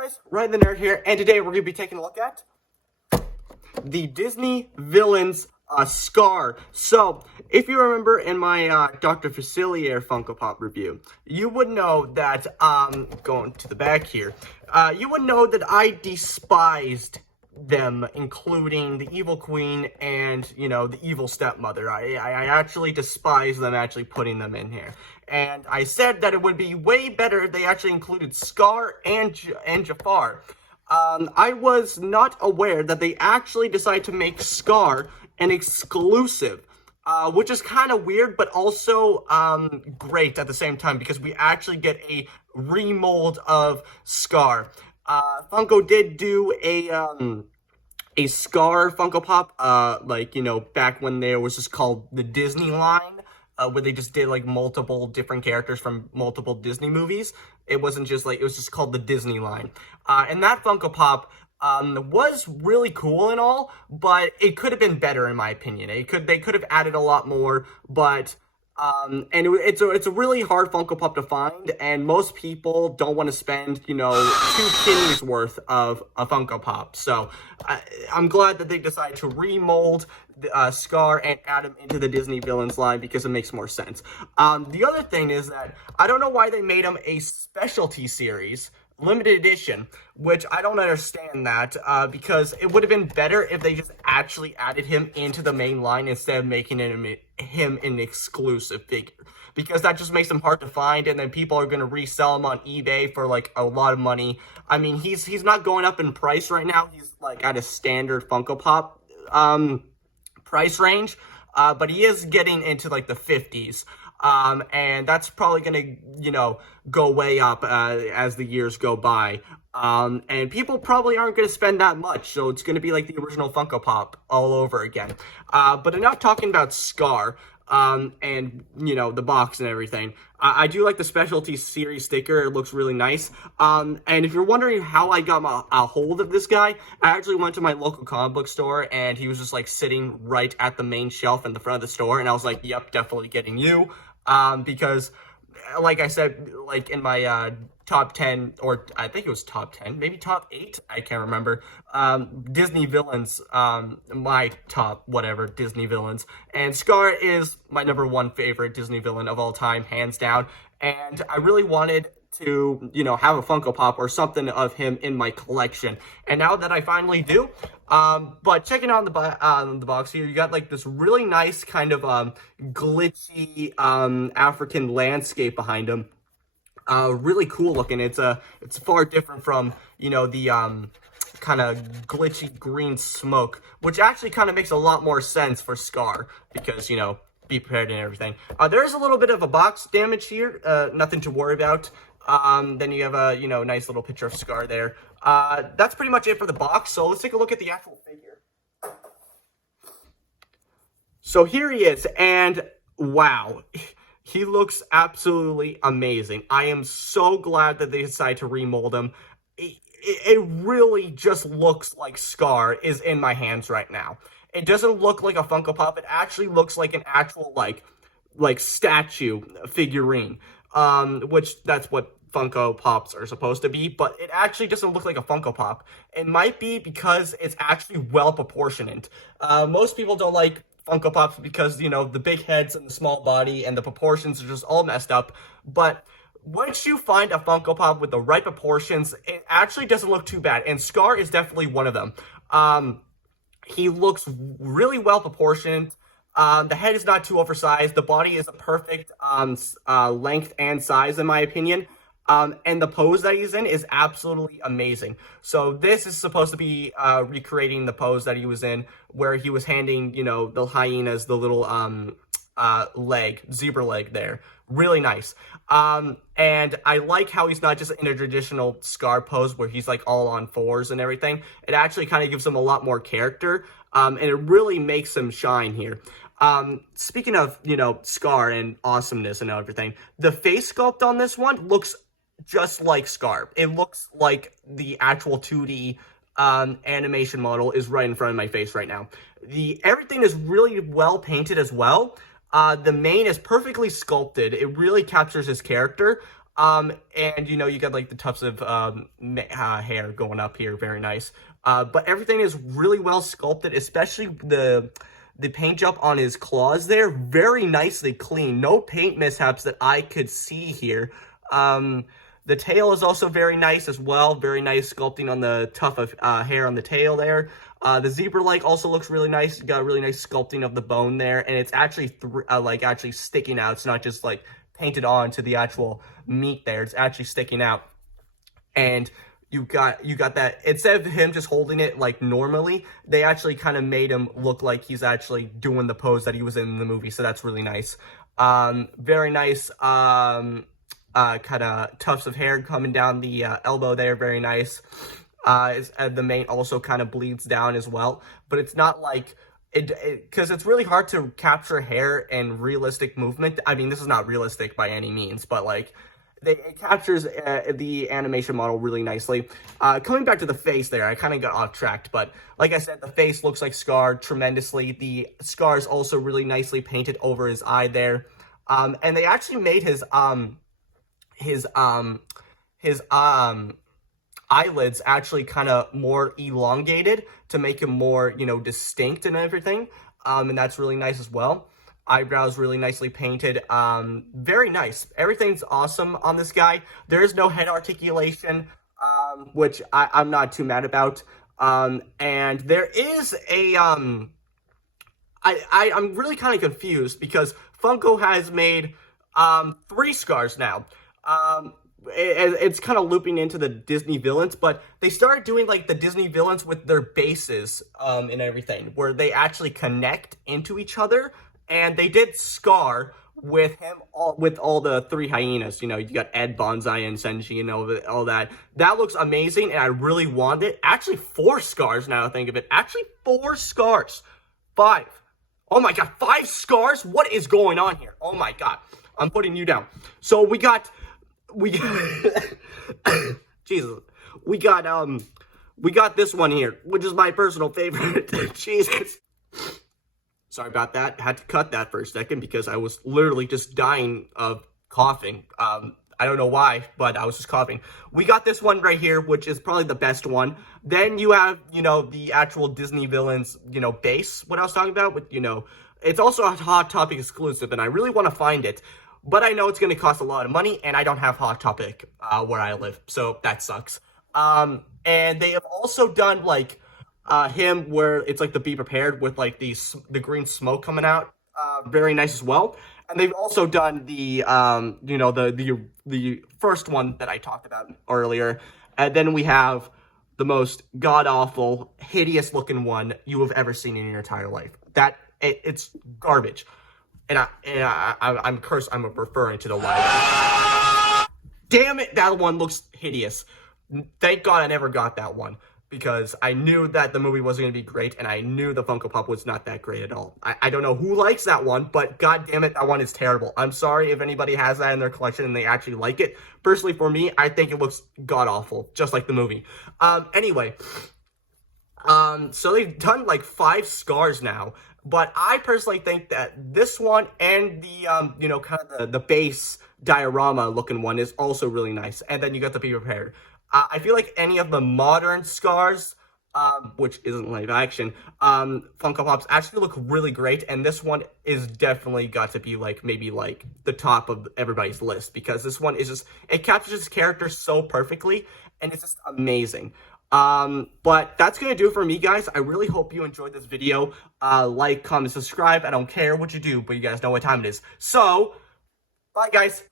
guys, Ryan the Nerd here, and today we're going to be taking a look at the Disney villains Scar. So, if you remember in my Dr. Facilier Funko Pop review, you would know that, going to the back here, you would know that I despised them, including the evil queen and, you know, the evil stepmother. I actually despise them actually putting them in here. And I said that it would be way better if they actually included Scar and Jafar. I was not aware that they actually decided to make Scar an exclusive, which is kind of weird, but also great at the same time, because we actually get a remold of Scar. Funko did do a Scar Funko Pop, like, you know, back when there was just called the Disney line, where they just did, like, multiple different characters from multiple Disney movies. It wasn't just, like, it was just called the Disney line. And that Funko Pop, was really cool and all, but it could have been better in my opinion. They could have added a lot more, but, and it's a really hard Funko Pop to find, and most people don't want to spend, you know, 2 kidneys worth of a Funko Pop. So, I'm glad that they decided to remold Scar and add him into the Disney villains line, because it makes more sense. The other thing is that I don't know why they made him a specialty series, limited edition, which I don't understand that, because it would have been better if they just actually added him into the main line instead of making him an exclusive figure, because that just makes him hard to find, and then people are going to resell him on eBay for, like, a lot of money. I mean, he's not going up in price right now. He's, like, at a standard Funko Pop price range, but he is getting into, like, the 50s. And that's probably gonna, you know, go way up, as the years go by. And people probably aren't gonna spend that much, so it's gonna be like the original Funko Pop all over again. But enough talking about Scar, and, you know, the box and everything. I do like the specialty series sticker. It looks really nice. And if you're wondering how I got a hold of this guy, I actually went to my local comic book store, and he was just, like, sitting right at the main shelf in the front of the store, and I was like, yep, definitely getting you. Because, like I said, like, in my, top 10, or I think it was top 10, maybe top 8, I can't remember, Disney villains, my top, whatever, Disney villains, and Scar is my #1 favorite Disney villain of all time, hands down, and I really wanted to, you know, have a Funko Pop or something of him in my collection, and now that I finally do, but checking out the box here, you got, like, this really nice kind of, glitchy, African landscape behind him. Really cool looking. It's far different from, you know, the, kind of glitchy green smoke, which actually kind of makes a lot more sense for Scar, because, you know, be prepared and everything. There is a little bit of a box damage here, nothing to worry about. Then you have a, you know, nice little picture of Scar there. That's pretty much it for the box, so let's take a look at the actual figure. So here he is, and wow, he looks absolutely amazing. I am so glad that they decided to remold him. It really just looks like Scar is in my hands right now. It doesn't look like a Funko Pop. It actually looks like an actual, like statue figurine, which that's what Funko Pops are supposed to be, but it actually doesn't look like a Funko Pop. It might be because it's actually well proportioned. Most people don't like Funko Pops because, you know, the big heads and the small body and the proportions are just all messed up, but once you find a Funko Pop with the right proportions, it actually doesn't look too bad, and Scar is definitely one of them. He looks really well proportioned. The head is not too oversized. The body is a perfect length and size, in my opinion. And the pose that he's in is absolutely amazing. So this is supposed to be recreating the pose that he was in, where he was handing, you know, the hyenas the little zebra leg there. Really nice. And I like how he's not just in a traditional Scar pose where he's, like, all on 4s and everything. It actually kind of gives him a lot more character, and it really makes him shine here. Speaking of, you know, Scar and awesomeness and everything, the face sculpt on this one looks just like Scar. It looks like the actual 2D animation model is right in front of my face right now. Everything is really well painted as well. The mane is perfectly sculpted. It really captures his character. And, you got, like, the tufts of hair going up here. Very nice. But everything is really well sculpted, especially the paint job on his claws there. Very nicely clean. No paint mishaps that I could see here. The tail is also very nice as well. Very nice sculpting on the tuft of hair on the tail there. The zebra-like also looks really nice. You got a really nice sculpting of the bone there, and it's actually actually sticking out. It's not just like painted on to the actual meat there. It's actually sticking out. And you got that, instead of him just holding it like normally, they actually kind of made him look like he's actually doing the pose that he was in the movie. So that's really nice. Very nice. Kind of tufts of hair coming down the elbow there. Very nice. The mane also kind of bleeds down as well, but it's not like because it's really hard to capture hair and realistic movement. I mean, this is not realistic by any means, but like it captures the animation model really nicely. Coming back to the face there, I kind of got off track, but like I said, the face looks like scarred tremendously. The scar is also really nicely painted over his eye there. And they actually made his eyelids actually kind of more elongated to make him more, distinct and everything. And that's really nice as well. Eyebrows really nicely painted. Very nice. Everything's awesome on this guy. There is no head articulation, which I'm not too mad about. And there is a, I'm really kind of confused because Funko has made 3 scars now. It's kind of looping into the Disney villains, but they started doing like the Disney villains with their bases and everything, where they actually connect into each other. And they did Scar with him, with all the 3 hyenas. You got Ed, Bonsai, and Senji and all that. That looks amazing, and I really want it. Actually, 4 scars now I think of it. Actually, 4 scars. 5. Oh my god, 5 scars? What is going on here? Oh my god. I'm putting you down. So we got Jesus. We got this one here, which is my personal favorite. Jesus. Sorry about that. I had to cut that for a second because I was literally just dying of coughing. I don't know why, but I was just coughing. We got this one right here, which is probably the best one. Then you have, the actual Disney villains, base, what I was talking about with, it's also a Hot Topic exclusive, and I really want to find it. But I know it's going to cost a lot of money, and I don't have Hot Topic where I live, so that sucks. And they have also done, like, him where it's like the Be Prepared with like the green smoke coming out, very nice as well. And they've also done the the first one that I talked about earlier. And then we have the most god-awful, hideous-looking one you have ever seen in your entire life. It's garbage. And I'm cursed. I'm referring to the live. Damn it, that one looks hideous. Thank God I never got that one, because I knew that the movie wasn't going to be great, and I knew the Funko Pop was not that great at all. I don't know who likes that one, but god damn it, that one is terrible. I'm sorry if anybody has that in their collection and they actually like it. Personally, for me, I think it looks god-awful, just like the movie. Anyway, so they've done like 5 scars now, but I personally think that this one and the, kind of the base diorama looking one is also really nice. And then you got the Be Prepared. I feel like any of the modern scars, which isn't live action, Funko Pops actually look really great, and this one is definitely got to be like maybe like the top of everybody's list, because this one is just, it captures his character so perfectly, and it's just amazing. But that's gonna do it for me, guys. I really hope you enjoyed this video. Like, comment, subscribe. I don't care what you do, but you guys know what time it is. So, bye, guys.